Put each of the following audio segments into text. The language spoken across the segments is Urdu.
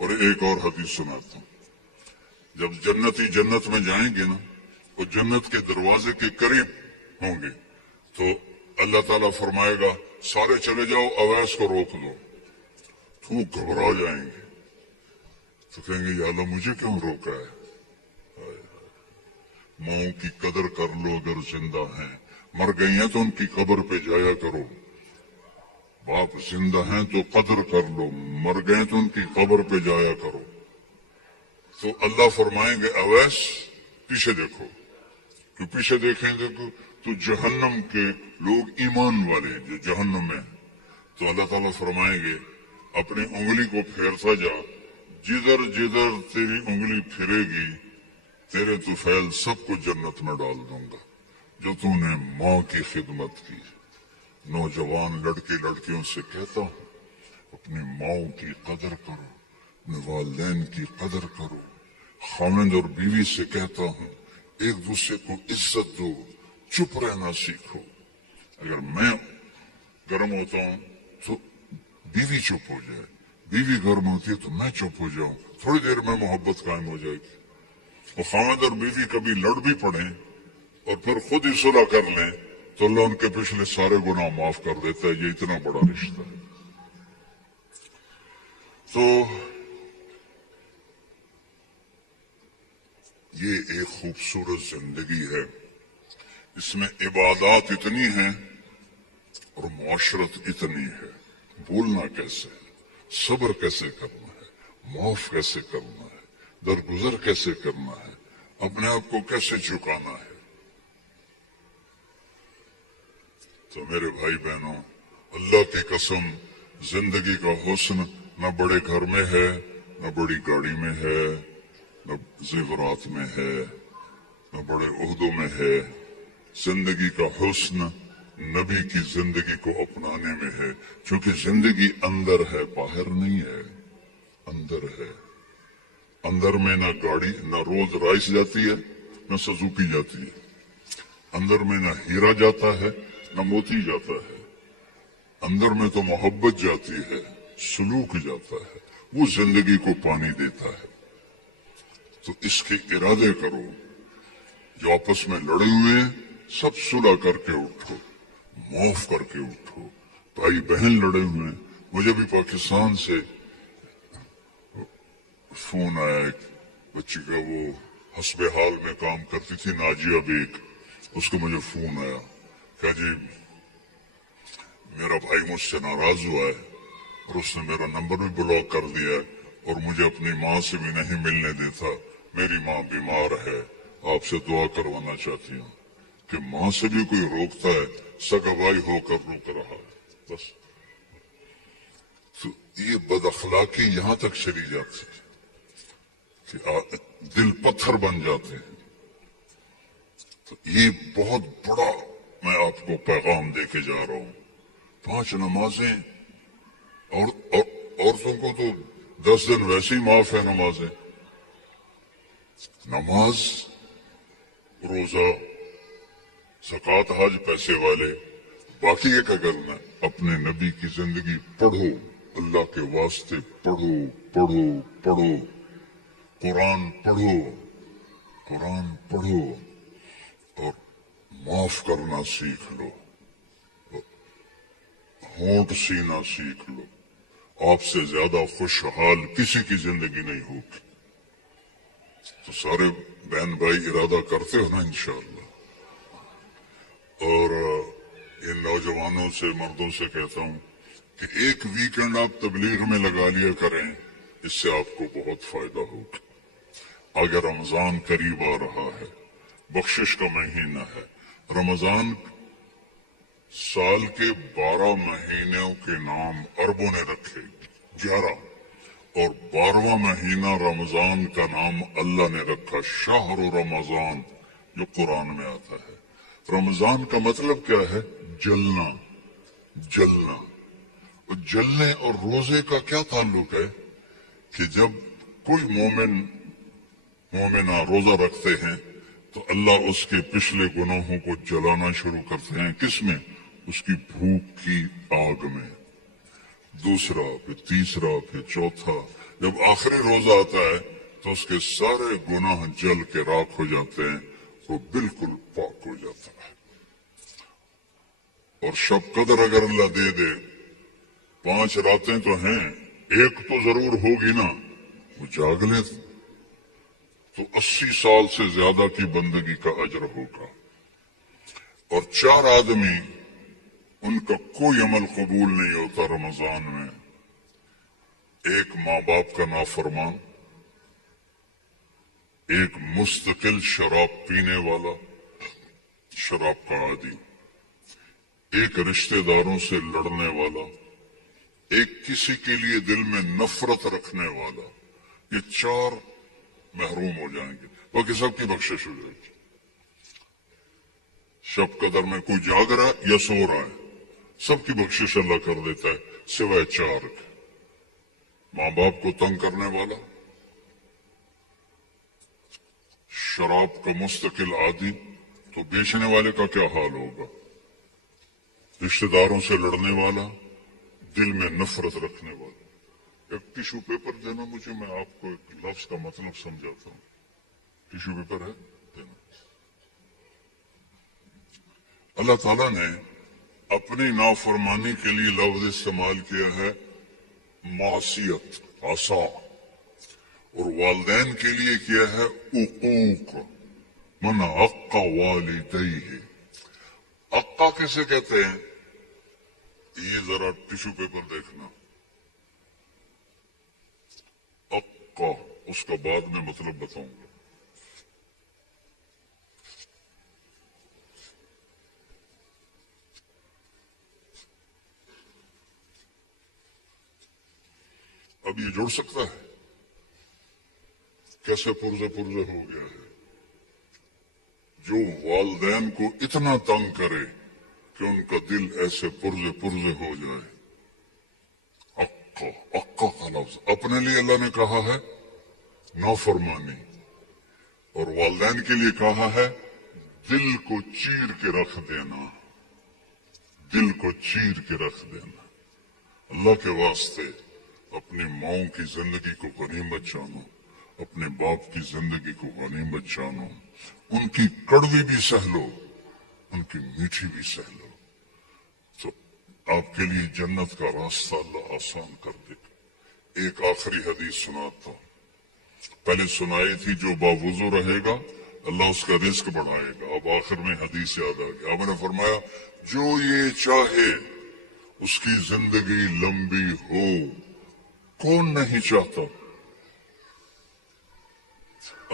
اور ایک اور حدیث سناتا ہوں. جب جنتی جنت میں جائیں گے نا، وہ جنت کے دروازے کے قریب ہوں گے تو اللہ تعالیٰ فرمائے گا سارے چلے جاؤ، اویس کو روک دو. تو گھبرا جائیں گے تو کہیں گے یا اللہ مجھے کیوں روکا ہے. ماؤں کی قدر کر لو اگر زندہ ہیں، مر گئی ہیں تو ان کی قبر پہ جایا کرو. باپ زندہ ہیں تو قدر کر لو، مر گئے تو ان کی قبر پہ جایا کرو. تو اللہ فرمائیں گے اویس پیچھے دیکھو. تو پیچھے دیکھیں گے تو جہنم کے لوگ ایمان والے جو جہنم میں ہیں، تو اللہ تعالیٰ فرمائیں گے اپنی انگلی کو پھیرتا جا، جدھر جدھر تیری انگلی پھرے گی تیرے طفیل سب کو جنت میں ڈال دوں گا جو تو نے ماں کی خدمت کی. نوجوان لڑکے لڑکیوں سے کہتا ہوں اپنی ماؤں کی قدر کرو، اپنے والدین کی قدر کرو. خاوند اور بیوی سے کہتا ہوں ایک دوسرے کو عزت دو، چپ رہنا سیکھو. اگر میں گرم ہوتا ہوں تو بیوی چپ ہو جائے، بیوی گرم ہوتی ہے تو میں چپ ہو جاؤں، تھوڑی دیر میں محبت قائم ہو جائے گی. اور خاوند اور بیوی کبھی لڑ بھی پڑیں اور پھر خود ہی صلح کر لیں تو اللہ ان کے پچھلے سارے گناہ معاف کر دیتا ہے. یہ اتنا بڑا رشتہ ہے. تو یہ ایک خوبصورت زندگی ہے، اس میں عبادات اتنی ہیں اور معاشرت اتنی ہے. بولنا کیسے ہے، صبر کیسے کرنا ہے، معاف کیسے کرنا ہے، درگزر کیسے کرنا ہے، اپنے آپ کو کیسے چکانا ہے. تو میرے بھائی بہنوں، اللہ کی قسم زندگی کا حسن نہ بڑے گھر میں ہے، نہ بڑی گاڑی میں ہے، نہ زیورات میں ہے، نہ بڑے عہدوں میں ہے. زندگی کا حسن نبی کی زندگی کو اپنانے میں ہے، چونکہ زندگی اندر ہے، باہر نہیں ہے، اندر ہے. اندر میں نہ گاڑی، نہ رولز رائس جاتی ہے، نہ سزوکی جاتی ہے. اندر میں نہ ہیرا جاتا ہے نہ موتی جاتا ہے. اندر میں تو محبت جاتی ہے، سلوک جاتا ہے، وہ زندگی کو پانی دیتا ہے. تو اس کے ارادے کرو. جو آپس میں لڑے ہوئے ہیں سب صلح کر کے اٹھو، معاف کر کے اٹھو. بھائی بہن لڑے ہوئے ہیں. مجھے بھی پاکستان سے فون آیا ایک بچی کا، وہ حسب حال میں کام کرتی تھی، ناجیہ بیگ. اس کو مجھے فون آیا کہ جی میرا بھائی مجھ سے ناراض ہوا ہے اور اس نے میرا نمبر بھی بلاک کر دیا ہے اور مجھے اپنی ماں سے بھی نہیں ملنے دیتا. میری ماں بیمار ہے، آپ سے دعا کروانا چاہتی ہوں. کہ ماں سے بھی کوئی روکتا ہے، سگا بھائی ہو کر روک رہا ہے. بس تو یہ بد اخلاقی یہاں تک چلی جاتی ہے کہ دل پتھر بن جاتے ہیں. تو یہ بہت بڑا میں آپ کو پیغام دے کے جا رہا ہوں. 5 نمازیں اور عورتوں کو تو 10 دن ویسے ہی معاف ہے. نمازیں، نماز، روزہ، زکوٰۃ، حج، پیسے والے. باقی یہ کیا کرنا ہے؟ اپنے نبی کی زندگی پڑھو، اللہ کے واسطے پڑھو پڑھو پڑھو. قرآن پڑھو، قرآن پڑھو اور معاف کرنا سیکھ لو، ہونٹ سینا سیکھ لو. آپ سے زیادہ خوشحال کسی کی زندگی نہیں ہوگی. تو سارے بہن بھائی ارادہ کرتے ہو نا انشاءاللہ. اور ان نوجوانوں سے، مردوں سے کہتا ہوں کہ ایک ویکنڈ آپ تبلیغ میں لگا لیا کریں، اس سے آپ کو بہت فائدہ ہوگا. اگر رمضان قریب آ رہا ہے، بخشش کا مہینہ ہے. رمضان سال کے 12 مہینوں کے نام عربوں نے رکھے، 11، اور 12واں مہینہ رمضان کا نام اللہ نے رکھا شہر رمضان، جو قرآن میں آتا ہے. رمضان کا مطلب کیا ہے؟ جلنا، جلنا. اور جلنے اور روزے کا کیا تعلق ہے؟ کہ جب کوئی مومنہ روزہ رکھتے ہیں تو اللہ اس کے پچھلے گناہوں کو جلانا شروع کرتے ہیں. کس میں؟ اس کی بھوک کی آگ میں. دوسرا، پھر تیسرا، پھر چوتھا. جب آخری روزہ آتا ہے تو اس کے سارے گناہ جل کے راکھ ہو جاتے ہیں، وہ بالکل پاک ہو جاتا ہے۔ اور شب قدر اگر اللہ دے دے، 5 راتیں تو ہیں، ایک تو ضرور ہوگی نا، وہ جاگ لے تو 80 سال سے زیادہ کی بندگی کا اجر ہوگا۔ اور 4 آدمی ان کا کوئی عمل قبول نہیں ہوتا رمضان میں، ایک ماں باپ کا نافرمان، ایک مستقل شراب پینے والا، شراب کا عادی، ایک رشتہ داروں سے لڑنے والا، ایک کسی کے لیے دل میں نفرت رکھنے والا۔ یہ 4 محروم ہو جائیں گے، باقی سب کی بخشش ہو جائے گی۔ شب قدر میں کوئی جاگ رہا ہے یا سو رہا ہے، سب کی بخشش اللہ کر دیتا ہے سوائے 4 کے۔ ماں باپ کو تنگ کرنے والا، شراب کا مستقل عادی، تو بیچنے والے کا کیا حال ہوگا؟ رشتہ داروں سے لڑنے والا، دل میں نفرت رکھنے والا۔ ایک ٹیشو پیپر دینا مجھے، میں آپ کو ایک لفظ کا مطلب سمجھاتا ہوں۔ ٹیشو پیپر ہے دینا۔ اللہ تعالیٰ نے اپنی نافرمانی کے لیے لفظ استعمال کیا ہے معصیت، عصا، اور والدین کے لیے کیا ہے عقوق، من عق والدیہ۔ عقا کیسے کہتے ہیں؟ یہ ذرا ٹیشو پیپر دیکھنا، عقا، اس کا بعد میں مطلب بتاؤں گا۔ اب یہ جڑ سکتا ہے؟ کیسے پرزے پرزے ہو گیا ہے؟ جو والدین کو اتنا تنگ کرے کہ ان کا دل ایسے پرزے پرزے ہو جائے۔ عقا، عقا کا لفظ اپنے لیے اللہ نے کہا ہے نافرمانی، اور والدین کے لیے کہا ہے دل کو چیر کے رکھ دینا، دل کو چیر کے رکھ دینا۔ اللہ کے واسطے اپنی ماؤں کی زندگی کو غنیمت جانو، اپنے باپ کی زندگی کو غنیمت جانو، ان کی کڑوی بھی سہ لو، ان کی میٹھی بھی سہ لو، تو آپ کے لیے جنت کا راستہ اللہ آسان کر دے گا۔ ایک آخری حدیث سناتا ہوں، پہلے سنائی تھی، جو باوضو رہے گا اللہ اس کا رزق بڑھائے گا۔ اب آخر میں حدیث یاد آ گیا، آپ نے فرمایا جو یہ چاہے اس کی زندگی لمبی ہو۔ کون نہیں چاہتا؟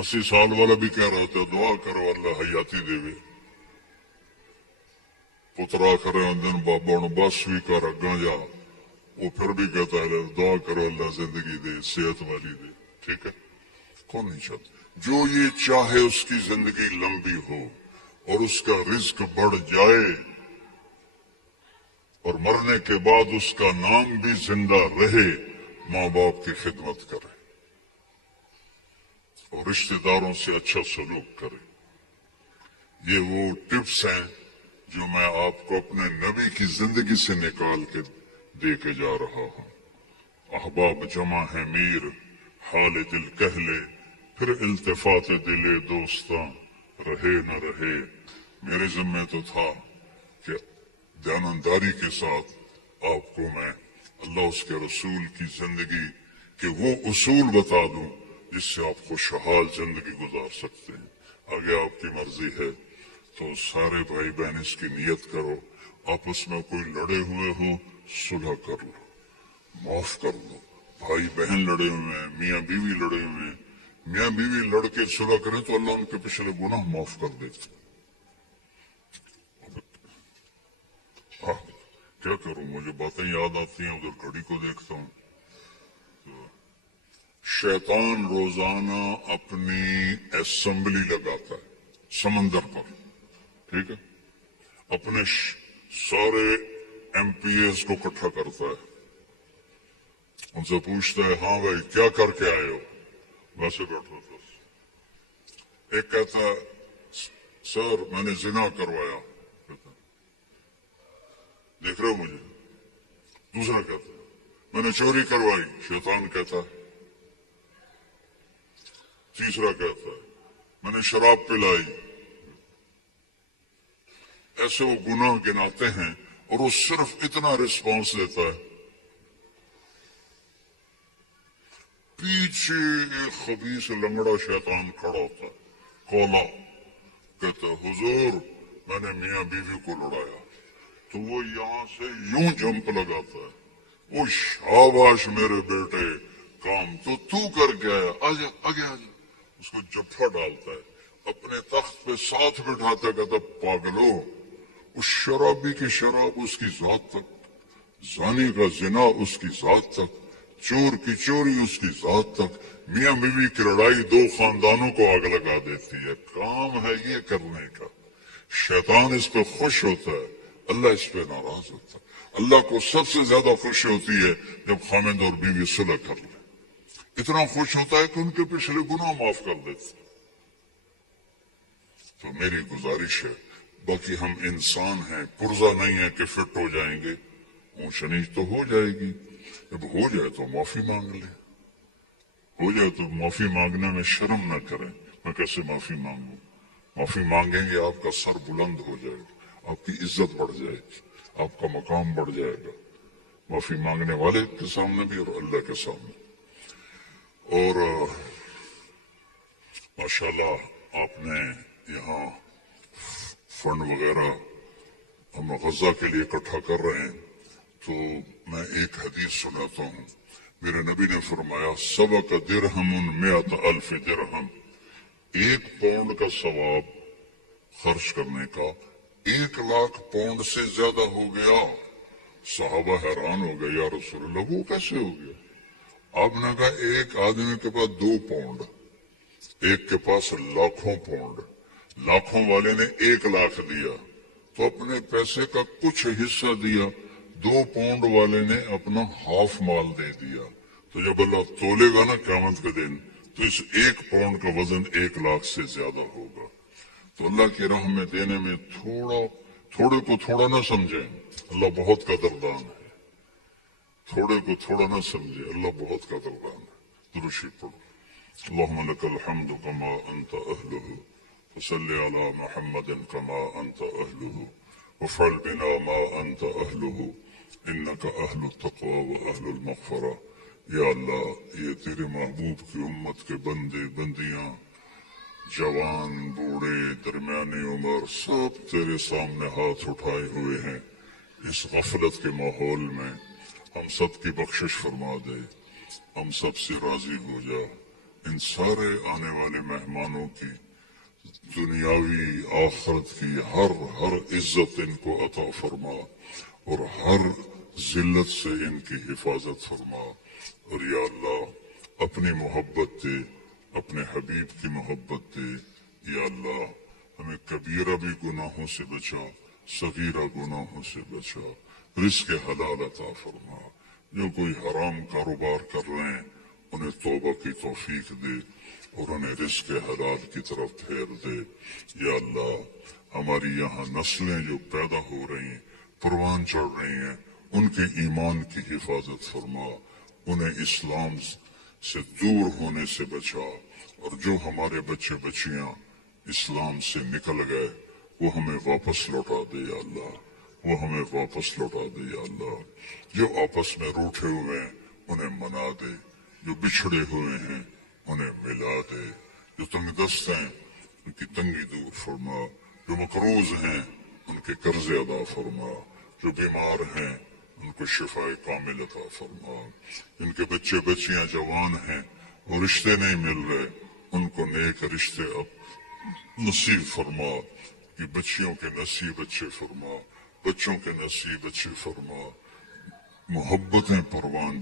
80 سال والا بھی کہہ رہا ہوتا ہے دعا کرو اللہ حیاتی دے وے، پترا کرے اندن بابا بس بھی کر اگاں جا، وہ پھر بھی کہتا ہے دعا کرو اللہ زندگی دے، صحت والی دے۔ ٹھیک ہے، کون نہیں چاہتا؟ جو یہ چاہے اس کی زندگی لمبی ہو اور اس کا رزق بڑھ جائے، اور مرنے کے بعد اس کا نام بھی زندہ رہے، ماں باپ کی خدمت کرے اور رشتہ داروں سے اچھا سلوک کرے۔ یہ وہ ٹپس ہیں جو میں آپ کو اپنے نبی کی زندگی سے نکال کے دے کے جا رہا ہوں۔ احباب جمع ہے میر، حال دل کہہ لے، پھر التفات دل دوستاں رہے نہ رہے۔ میرے ذمہ تو تھا کہ دیانتداری کے ساتھ آپ کو میں اللہ اس کے رسول کی زندگی کے وہ اصول بتا دوں جس سے آپ خوشحال زندگی گزار سکتے ہیں۔ آگے آپ کی مرضی ہے تو سارے بھائی بہن اس کی نیت کرو، آپس میں کوئی لڑے ہوئے ہوں صلح کر لو، معاف کر لو۔ بھائی بہن لڑے ہوئے ہیں، میاں بیوی لڑے ہوئے ہیں، میاں بیوی لڑ کے صلح کریں تو اللہ ان کے پچھلے گناہ معاف کر دیتے۔ کیا کروں، مجھے باتیں یاد آتی ہیں، ادھر گھڑی کو دیکھتا ہوں۔ شیطان روزانہ اپنی اسمبلی لگاتا ہے سمندر پر، ٹھیک ہے، اپنے سارے ایم پی ایز کو اکٹھا کرتا ہے، ان سے پوچھتا ہے ہاں بھائی کیا کر کے آئے ہو؟ ویسے بیٹھا تھا، ایک کہتا ہے سر میں نے زنا کروایا، دیکھ رہے ہو مجھے؟ دوسرا کہتا ہے میں نے چوری کروائی، شیطان کہتا ہے تیسرا کہتا ہے میں نے شراب پلائی. ایسے وہ گناہ گناتے ہیں اور وہ صرف اتنا رسپانس دیتا ہے. پیچھے ایک خبیث لنگڑا شیطان کھڑا ہوتا ہے کولا, کہتا ہے حضور میں نے میاں بیوی کو لڑایا. تو وہ یہاں سے یوں جمپ لگاتا ہے, وہ شاباش میرے بیٹے, کام تو کر کے آیا, آجا آگے آجا. اس کو جفا ڈالتا ہے, اپنے تخت پہ ساتھ بٹھاتا, کہتا پاگلو, اس شرابی کی شراب اس کی ذات تک, زانی کا زنا اس کی ذات تک, چور کی چوری اس کی ذات تک, میاں بیوی کی لڑائی دو خاندانوں کو آگ لگا دیتی ہے. کام ہے یہ کرنے کا. شیطان اس پہ خوش ہوتا ہے, اللہ اس پہ ناراض ہوتا ہے. اللہ کو سب سے زیادہ خوشی ہوتی ہے جب خامند اور بیوی صلح کر لیں. اتنا خوش ہوتا ہے کہ ان کے پچھلے گناہ معاف کر دیتے. تو میری گزارش ہے, باقی ہم انسان ہیں, پرزہ نہیں ہے کہ فٹ ہو جائیں گے. اونچ نیچ تو ہو جائے گی, جب ہو جائے تو معافی مانگ لیں. ہو جائے تو معافی مانگنے میں شرم نہ کریں. میں کیسے معافی مانگوں؟ معافی مانگیں گے آپ کا سر بلند ہو جائے گا, آپ کی عزت بڑھ جائے گی, آپ کا مقام بڑھ جائے گا, معافی مانگنے والے کے سامنے بھی اور اللہ کے سامنے. اور ماشاءاللہ آپ نے یہاں فنڈ وغیرہ ہم غزہ کے لیے اکٹھا کر رہے ہیں, تو میں ایک حدیث سناتا ہوں. میرے نبی نے فرمایا سبق درہم مئۃ الف درہم, 1 پاؤنڈ کا ثواب خرچ کرنے کا 1,00,000 پاؤنڈ سے زیادہ ہو گیا. صحابہ حیران ہو گئے, یا رسول اللہ وہ کیسے ہو گیا؟ آپ نے کہا ایک آدمی کے پاس 2 پاؤنڈ, ایک کے پاس لاکھوں پاؤنڈ, لاکھوں والے نے 1,00,000 دیا تو اپنے پیسے کا کچھ حصہ دیا, 2 پاؤنڈ والے نے اپنا ہاف مال دے دیا. تو جب اللہ تولے گا نا قیامت کے دن, تو اس 1 پاؤنڈ کا وزن 1,00,000 سے زیادہ ہوگا. تو اللہ کی راہ میں دینے میں تھوڑے کو تھوڑا نہ سمجھیں, اللہ بہت قدردان ہے. تھوڑے کو تھوڑا نہ سمجھے, اللہ بہت قدردان ہے. درود شریف پڑھو. اللهم لك الحمد كما أنت أهله, وصل على محمد كما أنت أهله, وافعل بنا ما أنت أهله, إنك أهل التقوى وأهل المغفرة. یا اللہ یہ تیرے محبوب کی امت کے بندے بندیاں, جوان بوڑھے درمیانی عمر, سب تیرے سامنے ہاتھ اٹھائے ہوئے ہیں. اس غفلت کے ماحول میں ہم سب کی بخشش فرما دے, ہم سب سے راضی ہو جا. ان سارے آنے والے مہمانوں کی دنیاوی آخرت کی ہر عزت ان کو عطا فرما, اور ہر ذلت سے ان کی حفاظت فرما. اور یا اللہ اپنی محبت دے, اپنے حبیب کی محبت دے. یا اللہ ہمیں کبیرہ بھی گناہوں سے بچا, صغیرہ گناہوں سے بچا. رزق حلال عطا فرما. جو کوئی حرام کاروبار کر رہے ہیں انہیں توبہ کی توفیق دے, اور انہیں رزق حلال کی طرف پھیر دے. یا اللہ ہماری یہاں نسلیں جو پیدا ہو رہی ہیں, پروان چڑھ رہی ہیں, ان کے ایمان کی حفاظت فرما, انہیں اسلام سے دور ہونے سے بچا. اور جو ہمارے بچے بچیاں اسلام سے نکل گئے وہ ہمیں واپس لوٹا دے. یا اللہ وہ ہمیں واپس لوٹا دے. یا اللہ جو آپس میں روٹھے ہوئے ہیں انہیں منا دے, جو بچھڑے ہوئے ہیں انہیں ملا دے, جو تنگ دست ہیں ان کی تنگی دور فرما, جو مقروض ہیں ان کے قرض ادا فرما, جو بیمار ہیں ان کو شفاء کامل عطا فرما, ان کے بچے بچیاں جوان ہیں وہ رشتے نہیں مل رہے ان کو نیک رشتے اب نصیب فرما, کہ بچیوں کے نصیب اچھے فرما, بچوں کے نصیب اچھے فرما, محبتیں پروان